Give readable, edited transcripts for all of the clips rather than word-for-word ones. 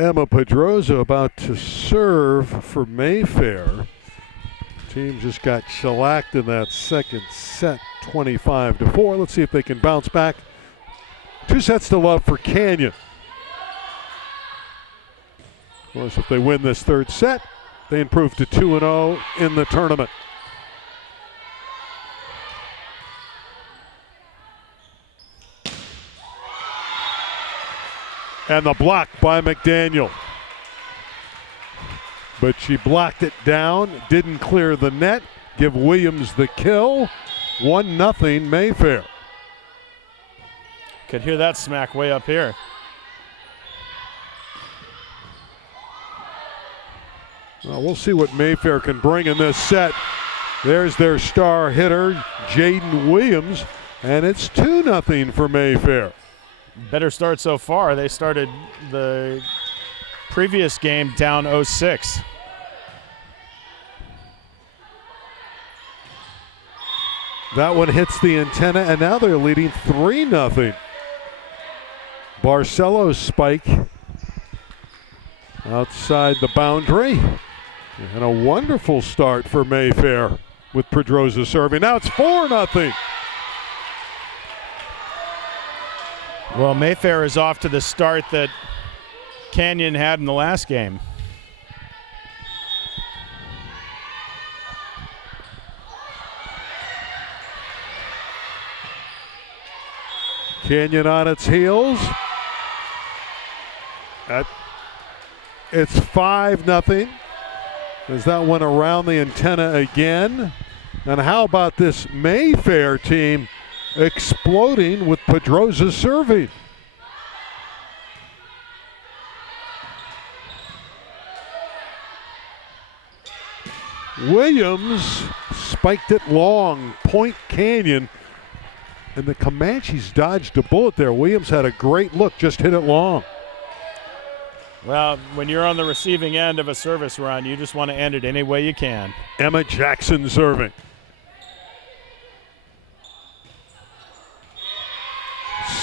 Emma Pedroza about to serve for Mayfair. Team just got shellacked in that second set, 25-4. Let's see if they can bounce back. 2 sets to love for Canyon. Of course, if they win this third set, they improve to 2-0 in the tournament. And the block by McDaniel. But she blocked it down, didn't clear the net, give Williams the kill. 1-0 Mayfair. Could hear that smack way up here. Well, we'll see what Mayfair can bring in this set. There's their star hitter, Jaden Williams, and it's 2-0 for Mayfair. Better start so far. They started the previous game down 0-6. That one hits the antenna, and now they're leading 3-0. Barcelo's spike outside the boundary. And a wonderful start for Mayfair with Pedroza serving. Now it's 4-0. Well, Mayfair is off to the start that Canyon had in the last game. Canyon on its heels. It's 5-0. As that went around the antenna again. And how about this Mayfair team exploding with Pedroza serving? Williams spiked it long, point Canyon. And the Comanches dodged a bullet there. Williams had a great look, just hit it long. Well, when you're on the receiving end of a service run, you just want to end it any way you can. Emma Jackson serving.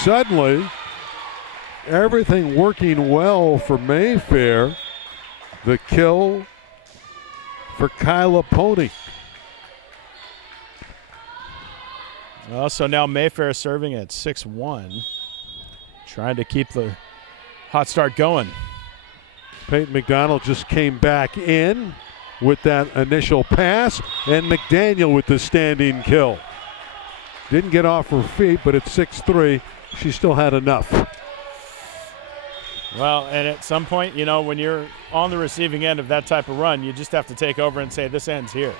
Suddenly, everything working well for Mayfair. The kill for Kyla Pony. Well, so now Mayfair serving at 6-1, trying to keep the hot start going. Peyton McDonald just came back in with that initial pass, and McDaniel with the standing kill. Didn't get off her feet, but at 6-3, she still had enough. Well, and at some point, you know, when you're on the receiving end of that type of run, you just have to take over and say, this ends here.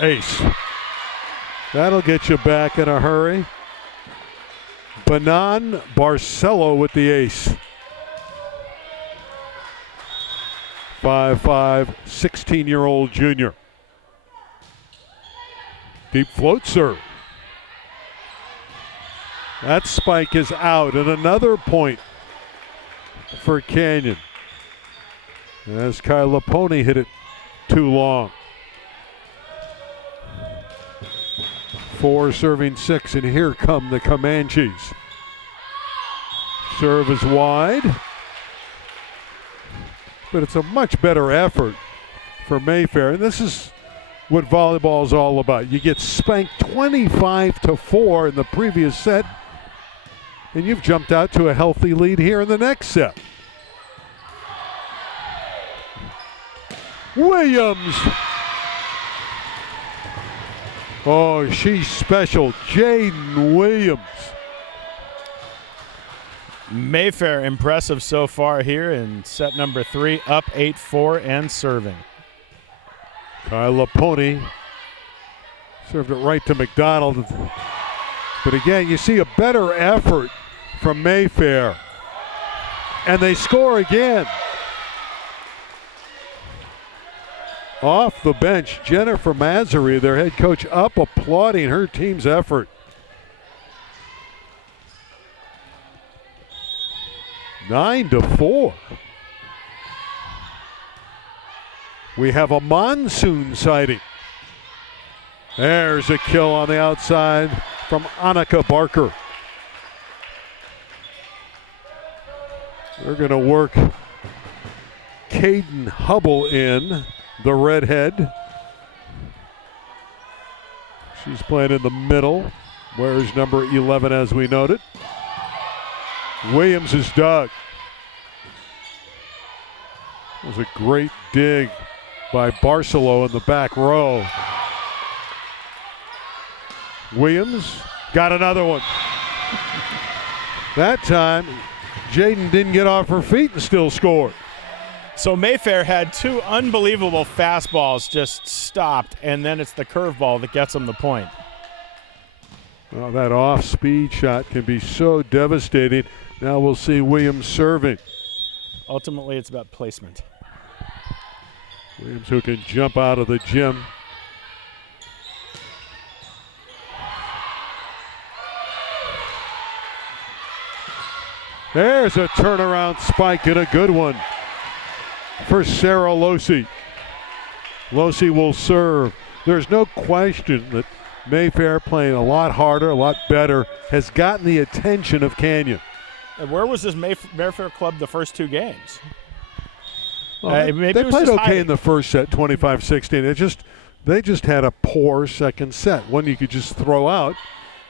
Ace. That'll get you back in a hurry. Banan Barcelo with the ace. 5'5", 16-year-old junior. Deep float serve. That spike is out, and another point for Canyon. As Kyla Pony hit it too long. 4 serving 6, and here come the Comanches. Serve is wide, but it's a much better effort for Mayfair, and this is what volleyball is all about. You get spanked 25-4 in the previous set, and you've jumped out to a healthy lead here in the next set. Williams. Oh, she's special. Jaden Williams. Mayfair impressive so far here in set number 3, up 8-4 and serving. Kyla Pony served it right to McDonald. But again, you see a better effort from Mayfair. And they score again. Off the bench, Jennifer Mazzari, their head coach, up applauding her team's effort. 9-4. We have a monsoon sighting. There's a kill on the outside from Annika Barker. They're going to work Caden Hubble in, the redhead. She's playing in the middle. Wears number 11, as we noted. Williams is dug. It was a great dig by Barcelo in the back row. Williams got another one. That time, Jaden didn't get off her feet and still scored. So Mayfair had two unbelievable fastballs just stopped, and then it's the curveball that gets them the point. Well, that off-speed shot can be so devastating. Now we'll see Williams serving. Ultimately, it's about placement. Williams, who can jump out of the gym. There's a turnaround spike and a good one for Sarah Losi. Losi will serve. There's no question that Mayfair, playing a lot harder, a lot better, has gotten the attention of Canyon. And where was this Mayfair club the first two games? Well, they played okay in the first set, 25-16. They just had a poor second set, one you could just throw out.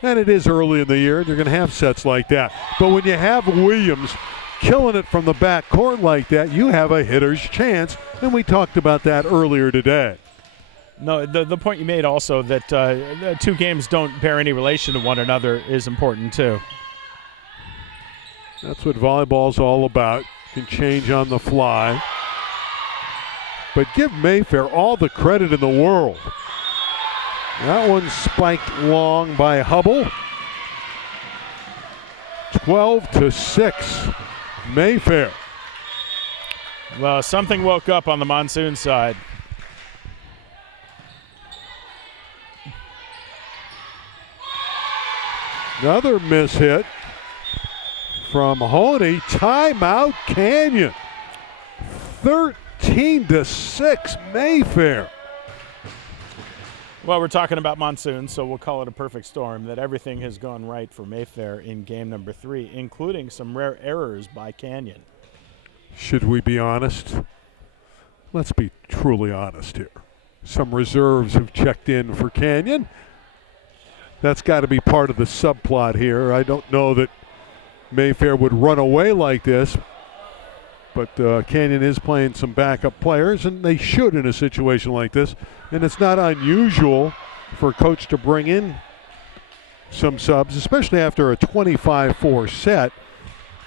And it is early in the year, and you're going to have sets like that. But when you have Williams killing it from the back court like that, you have a hitter's chance, and we talked about that earlier today. No, the point you made also that the two games don't bear any relation to one another is important too. That's what volleyball's all about. Can change on the fly. But give Mayfair all the credit in the world. That one spiked long by Hubble. 12-6, Mayfair. Well, something woke up on the Monsoon side. Another miss hit from Honey. Timeout Canyon. 13-6 Mayfair. Well, we're talking about monsoon, so we'll call it a perfect storm, that everything has gone right for Mayfair in game number 3, including some rare errors by Canyon. Should we be honest? Let's be truly honest here. Some reserves have checked in for Canyon. That's got to be part of the subplot here. I don't know that Mayfair would run away like this, but Canyon is playing some backup players, and they should in a situation like this. And it's not unusual for a coach to bring in some subs, especially after a 25-4 set.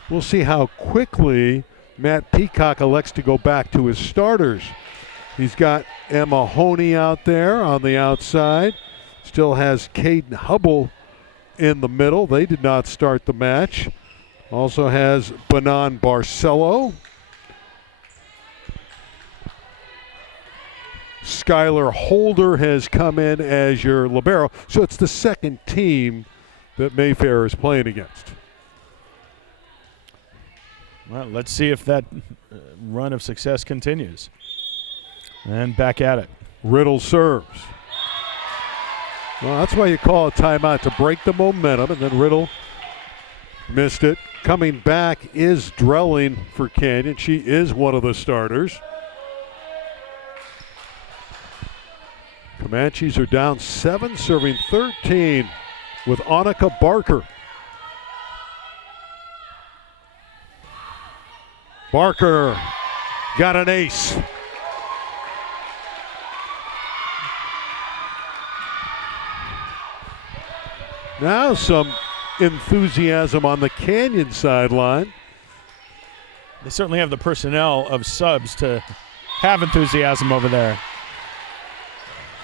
We'll see how quickly Matt Peacock elects to go back to his starters. He's got Emma Honey out there on the outside. Still has Caden Hubble in the middle. They did not start the match. Also has Banan Barcelo. Skylar Holder has come in as your libero. So it's the second team that Mayfair is playing against. Well, let's see if that run of success continues. And back at it. Riddle serves. Well, that's why you call a timeout, to break the momentum, and then Riddle missed it. Coming back is Drelling for Canyon. She is one of the starters. Comanches are down 7, serving 13 with Annika Barker. Barker got an ace. Now some enthusiasm on the Canyon sideline. They certainly have the personnel of subs to have enthusiasm over there.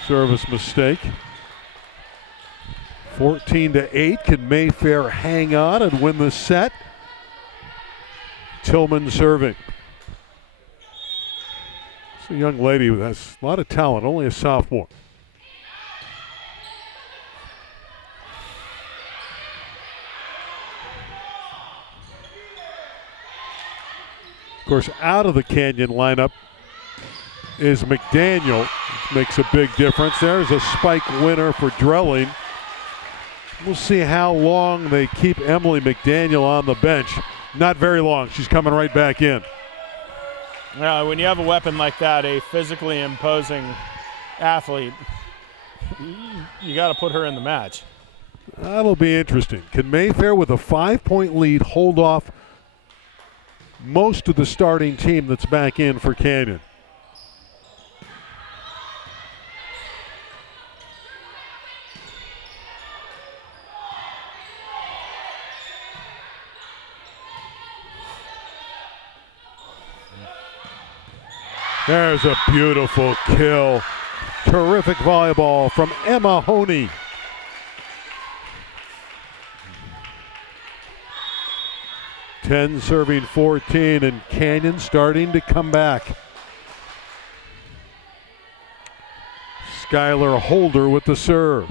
Service mistake. 14-8. Can Mayfair hang on and win the set? Tillman serving. It's a young lady who has a lot of talent, only a sophomore. Of course, out of the Canyon lineup is McDaniel, which makes a big difference. There's a spike winner for Drelling. We'll see how long they keep Emily McDaniel on the bench. Not very long. She's coming right back in. When you have a weapon like that, a physically imposing athlete, you got to put her in the match. That'll be interesting. Can Mayfair, with a 5-point lead, hold off most of the starting team that's back in for Canyon? There's a beautiful kill. Terrific volleyball from Emma Honey. Serving 14, and Canyon starting to come back. Skylar Holder with the serve.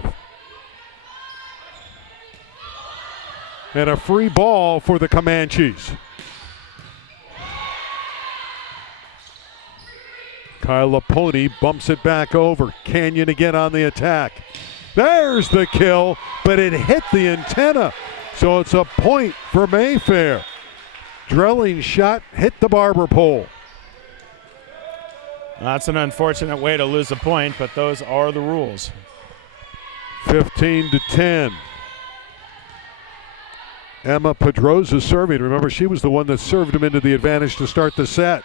And a free ball for the Comanches. Kyla Pony bumps it back over. Canyon again on the attack. There's the kill, but it hit the antenna. So it's a point for Mayfair. Drilling shot hit the barber pole. That's an unfortunate way to lose a point, but those are the rules. 15-10. Emma Pedroza serving. Remember, she was the one that served him into the advantage to start the set.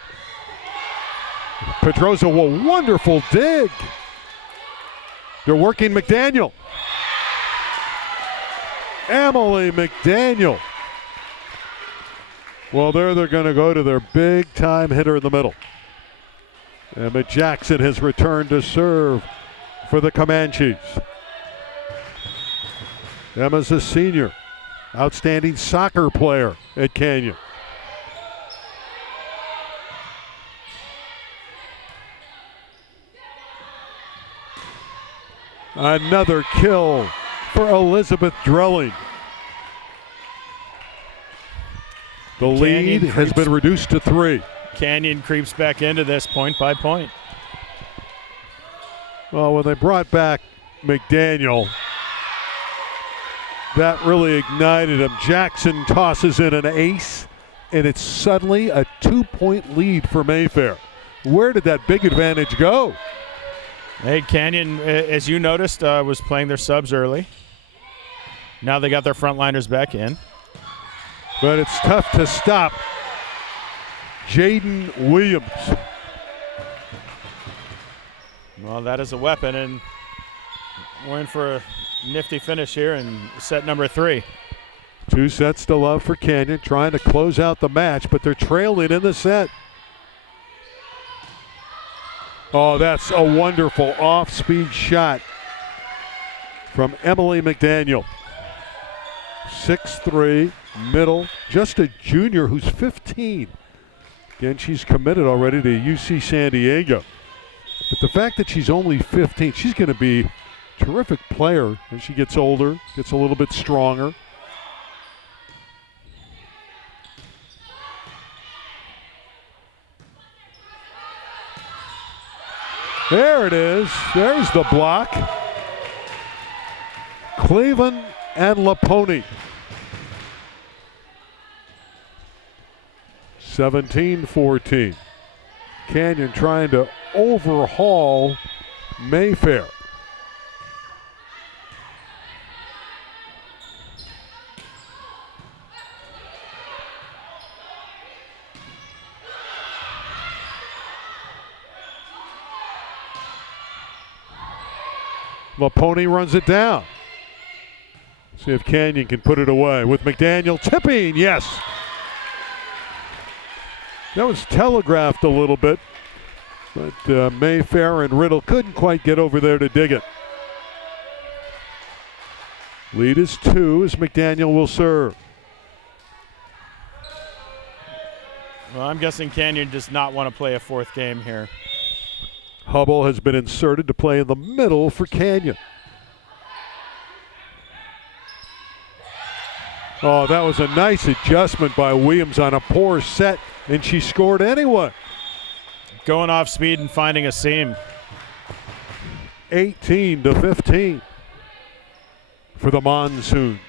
Pedroza, a wonderful dig. They're working McDaniel. Emily McDaniel. Well, they're going to go to their big-time hitter in the middle. Emma Jackson has returned to serve for the Comanches. Emma's a senior, outstanding soccer player at Canyon. Another kill for Elizabeth Drelling. The lead has been reduced to 3. Canyon creeps back into this point by point. Well, when they brought back McDaniel, that really ignited him. Jackson tosses in an ace, and it's suddenly a 2-point lead for Mayfair. Where did that big advantage go? Hey, Canyon, as you noticed, was playing their subs early. Now they got their frontliners back in. But it's tough to stop Jaden Williams. Well, that is a weapon, and we're in for a nifty finish here in set number 3. 2 sets to love for Canyon, trying to close out the match, but they're trailing in the set. Oh, that's a wonderful off-speed shot from Emily McDaniel. 6'3", middle, just a junior who's 15. Again, she's committed already to UC San Diego. But the fact that she's only 15, she's going to be a terrific player as she gets older, gets a little bit stronger. There it is. There's the block. Cleveland and Laponi. 17-14. Canyon trying to overhaul Mayfair. Laponi runs it down. See if Canyon can put it away with McDaniel tipping. Yes. That was telegraphed a little bit, but Mayfair and Riddle couldn't quite get over there to dig it. Lead is 2 as McDaniel will serve. Well, I'm guessing Canyon does not want to play a 4th game here. Hubble has been inserted to play in the middle for Canyon. Oh, that was a nice adjustment by Williams on a poor set, and she scored anyway. Going off speed and finding a seam. 18-15. for the Monsoons.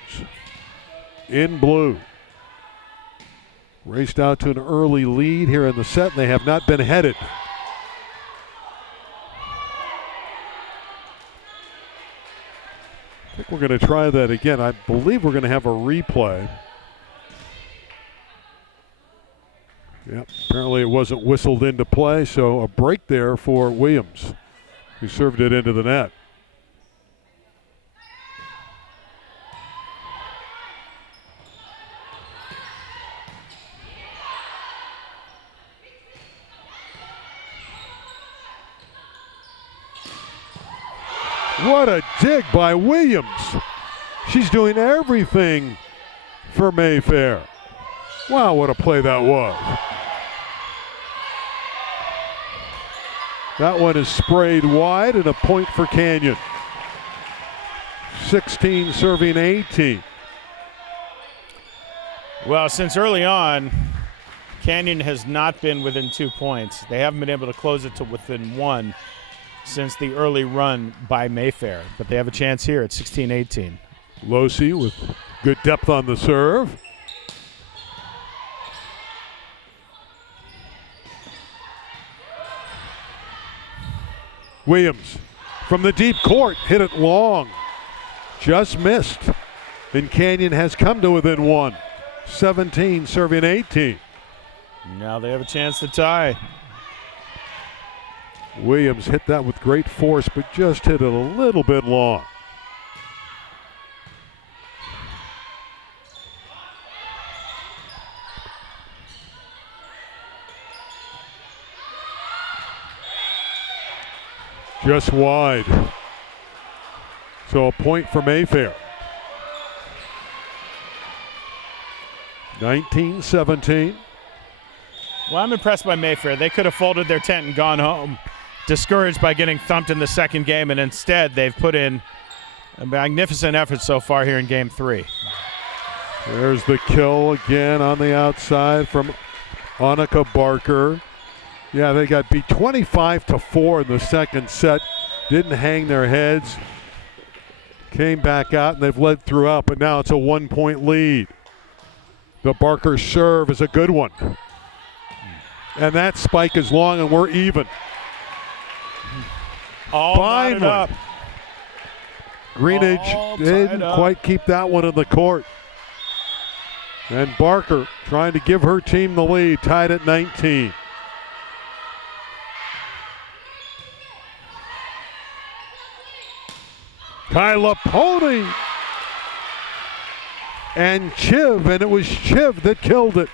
In blue. Raced out to an early lead here in the set, and they have not been headed. I think we're going to try that again. I believe we're going to have a replay. Yep, apparently it wasn't whistled into play, so a break there for Williams, who served it into the net. What a dig by Williams. She's doing everything for Mayfair. Wow, what a play that was. That one is sprayed wide and a point for Canyon. 16 serving 18. Well, since early on, Canyon has not been within 2 points. They haven't been able to close it to within 1 since the early run by Mayfair. But they have a chance here at 16-18. Losi with good depth on the serve. Williams from the deep court, hit it long. Just missed. And Canyon has come to within 1. 17 serving 18. Now they have a chance to tie. Williams hit that with great force, but just hit it a little bit long. Just wide. So a point for Mayfair. 19-17. Well, I'm impressed by Mayfair. They could have folded their tent and gone home, discouraged by getting thumped in the second game, and instead they've put in a magnificent effort so far here in Game 3. There's the kill again on the outside from Annika Barker. Yeah, they got beat 25-4 in the second set. Didn't hang their heads. Came back out, and they've led throughout, but now it's a 1-point lead. The Barker serve is a good one. And that spike is long, and we're even. All Finally. up. Greenidge All didn't tied up. quite keep that one in the court. And Barker trying to give her team the lead, tied at 19. Kyla Pony and Chiv, and it was Chiv that killed it.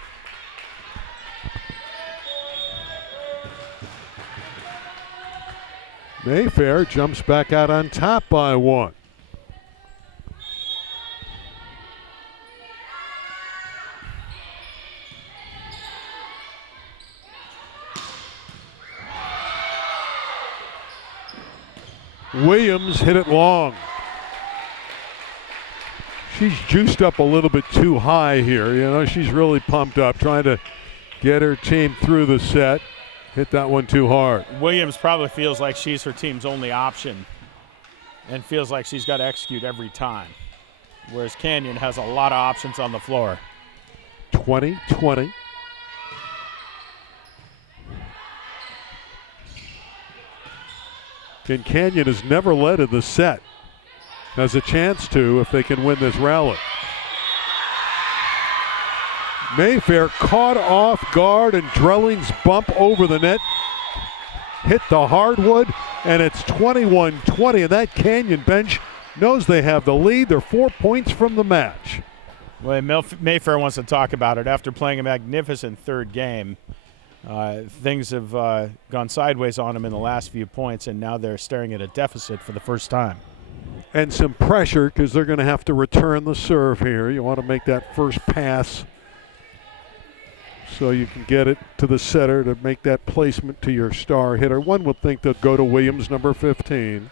Mayfair jumps back out on top by 1. Williams hit it long. She's juiced up a little bit too high here. You know, she's really pumped up, trying to get her team through the set. Hit that one too hard. Williams probably feels like she's her team's only option and feels like she's got to execute every time, whereas Canyon has a lot of options on the floor. 20-20. And Canyon has never led in the set. Has a chance to if they can win this rally. Mayfair caught off guard, and Drelling's bump over the net hit the hardwood, and it's 21-20, and that Canyon bench knows they have the lead. They're 4 points from the match. Well, Mayfair wants to talk about it. After playing a magnificent third game, things have gone sideways on them in the last few points, and now they're staring at a deficit for the first time. And some pressure because they're going to have to return the serve here. You want to make that first pass so you can get it to the setter to make that placement to your star hitter. One would think they'll go to Williams, number 15.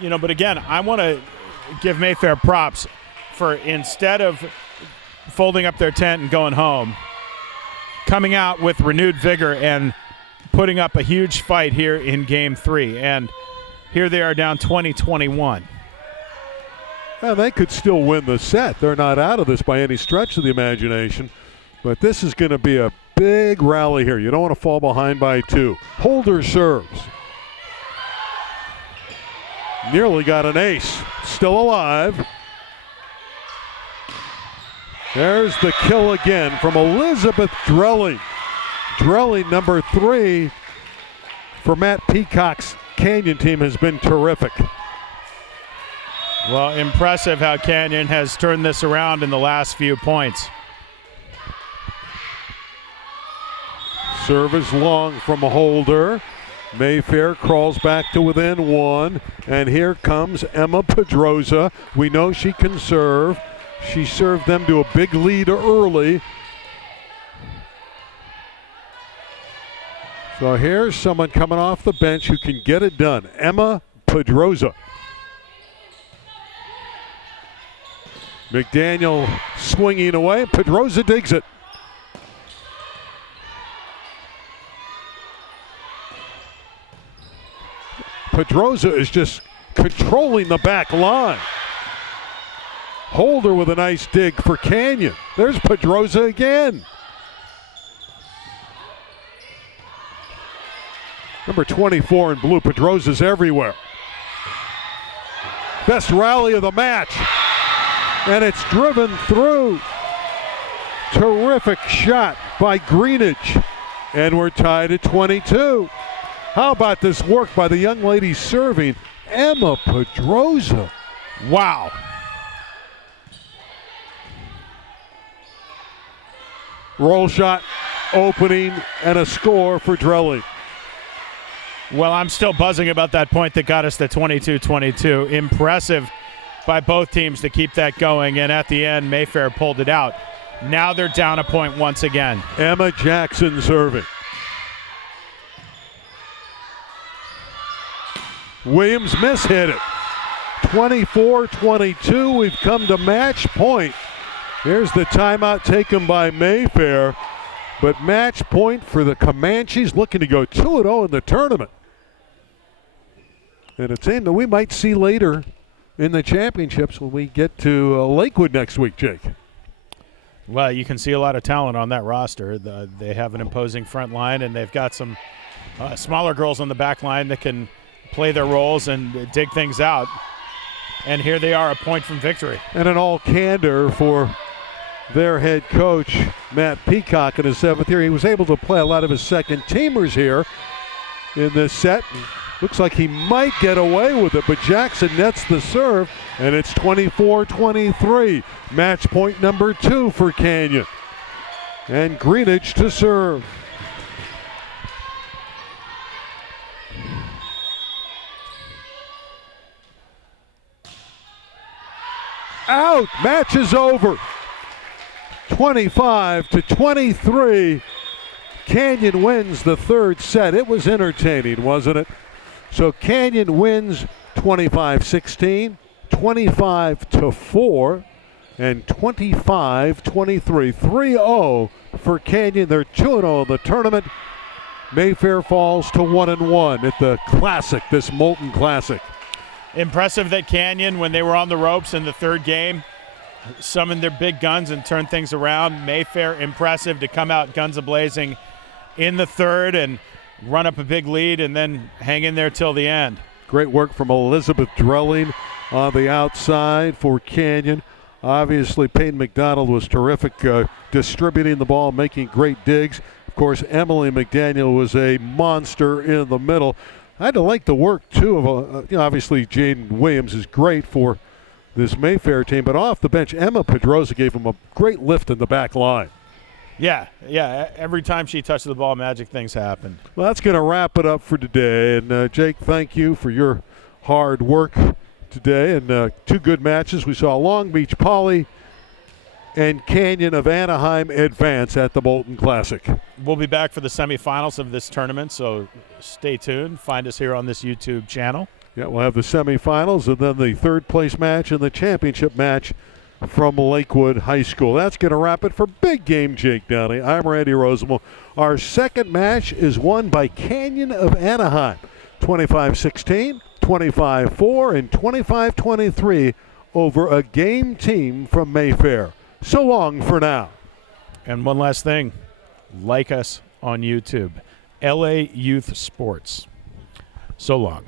You know, but again, I want to give Mayfair props for, instead of folding up their tent and going home, coming out with renewed vigor and putting up a huge fight here in Game 3. And here they are down 20-21. And they could still win the set. They're not out of this by any stretch of the imagination. But this is going to be a big rally here. You don't want to fall behind by 2. Holder serves. Nearly got an ace. Still alive. There's the kill again from Elizabeth Drelling. Drelling, number 3 for Matt Peacock's Canyon team, has been terrific. Well, impressive how Canyon has turned this around in the last few points. Serve is long from Holder. Mayfair crawls back to within 1. And here comes Emma Pedroza. We know she can serve. She served them to a big lead early. So here's someone coming off the bench who can get it done. Emma Pedroza. McDaniel swinging away. Pedroza digs it. Pedroza is just controlling the back line. Holder with a nice dig for Canyon. There's Pedroza again. Number 24 in blue. Pedroza's everywhere. Best rally of the match. And it's driven through. Terrific shot by Greenidge. And we're tied at 22. How about this work by the young lady serving, Emma Pedroza? Wow. Roll shot, opening, and a score for Drelling. Well, I'm still buzzing about that point that got us to 22-22. Impressive by both teams to keep that going, and at the end, Mayfair pulled it out. Now they're down a point once again. Emma Jackson serving. Williams mishit it. 24-22. We've come to match point. Here's the timeout taken by Mayfair. But match point for the Comanches, looking to go 2-0 in the tournament. And a team that we might see later in the championships when we get to Lakewood next week, Jake. Well, you can see a lot of talent on that roster. They have an imposing front line, and they've got some smaller girls on the back line that can play their roles and dig things out. And here they are, a point from victory. And in all candor for their head coach, Matt Peacock, in his 7th year, he was able to play a lot of his second teamers here in this set. Looks like he might get away with it, but Jackson nets the serve, and it's 24-23. Match point number 2 for Canyon. And Greenidge to serve. Out. Match is over. 25-23. Canyon wins the 3rd set. It was entertaining, wasn't it? So Canyon wins 25-16, 25-4, and 25-23. 3-0 for Canyon. They're 2-0 in the tournament. Mayfair falls to 1-1 at the Classic, this Molten Classic. Impressive that Canyon, when they were on the ropes in the 3rd game, summoned their big guns and turned things around. Mayfair, impressive to come out guns a-blazing in the 3rd and run up a big lead and then hang in there till the end. Great work from Elizabeth Drelling on the outside for Canyon. Obviously, Peyton McDonald was terrific distributing the ball, making great digs. Of course, Emily McDaniel was a monster in the middle. I had to like the work, too, of obviously Jaden Williams is great for this Mayfair team, but off the bench, Emma Pedroza gave him a great lift in the back line. Yeah. Every time she touched the ball, magic things happened. Well, that's going to wrap it up for today. And, Jake, thank you for your hard work today. And 2 good matches. We saw Long Beach Poly and Canyon of Anaheim advance at the Molten Classic. We'll be back for the semifinals of this tournament, so stay tuned. Find us here on this YouTube channel. Yeah, we'll have the semifinals and then the 3rd place match and the championship match from Lakewood High School. That's going to wrap it for Big Game Jake Downey. I'm Randy Rosenwald. Our second match is won by Canyon of Anaheim. 25-16, 25-4, and 25-23 over a game team from Mayfair. So long for now. And one last thing, like us on YouTube, LA Youth Sports. So long.